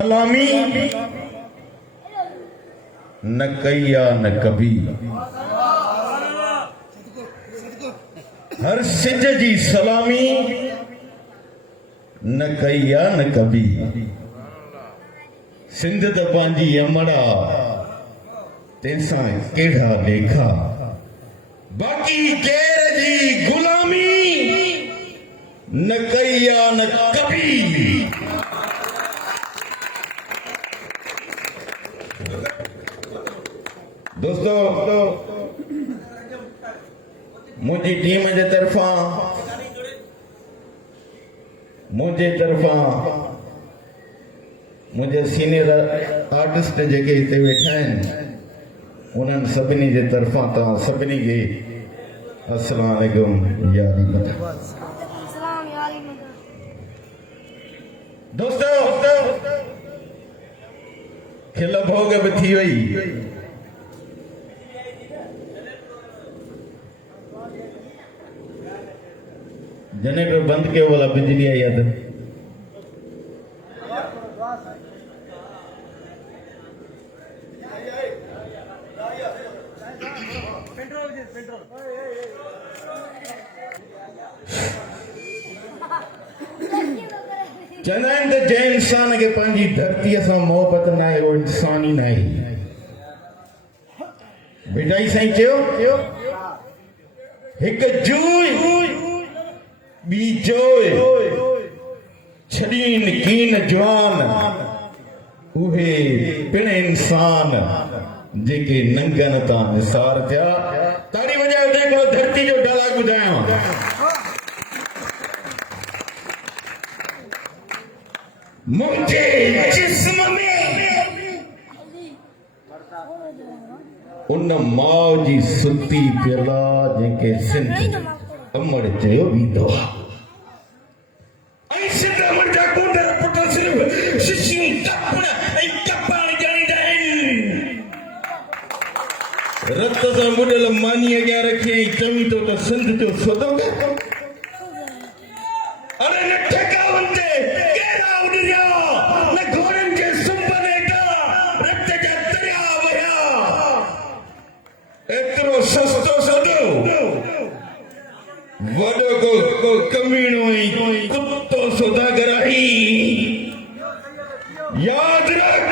सलामी न कैया न कभी हर सिज जी सलामी न कैया न कभी सिंध त पंहिंजी अमड़ा तंहिंसां केड़ा लेखा बाक़ी गैर जी गुलामी न कैया न कभी। दोस्तों मुझी टीम जे तरफा मुझे सीनियर आर्टिस्ट जेके हिते वेठा आहिनि उन्हनि सभिनी जे तरफा तव्हां सभिनी खे अस्सलाम वालेकुम या दोस्तों खिल भोग बि थी वई। जनरेटर बंद कयो वाला बिजली आई है चवंदा आहिनि त जंहिं इंसान खे पंहिंजी धरतीअ सां मोहबत न आहे उहो इंसान ई न आहे। बेटा साईं चयो हिकु जूई बी जोय छड़ीन कीन जवान उहे पिण इंसान जेके नंगन तां निसार थिया। ताड़ी वजायो देखो धरती जो डायलॉग ॿुधायां। मुझे जिस्म में उन माउ जी सुती पियला जेके सिंध अमर चयो वेंदो आहे। ऐं सिंध अमर जा कोंडर पुट सिर्फ़ शिशियूं तपण ऐं कपाण ॼाणींदा आहिनि। रत सां मुॾल मानी अॻियां रखी चवीं थो त सिंध जो सदो अरे न ठेकावन ते केरा उॾिया न घोड़नि जे सुंभ हेठां रत जा दरिया वहिया। एतिरो सस्तो सदो वॾो को कमीणो ऐं कुतो सौदागर आई। यादि रख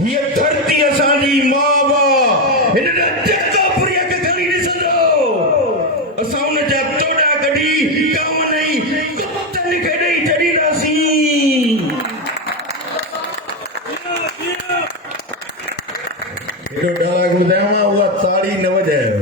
हीअ धरती असांजी माउ आहे। हिन जेको पुरीअ खे खणी ॾिसंदो असां उन जा तोड़ा कढी कामन ऐं कुतनि खे ॾेई छॾींदासीं। हेॾो डायलॉग ॿुधायां उहा ताड़ी न वॼायो।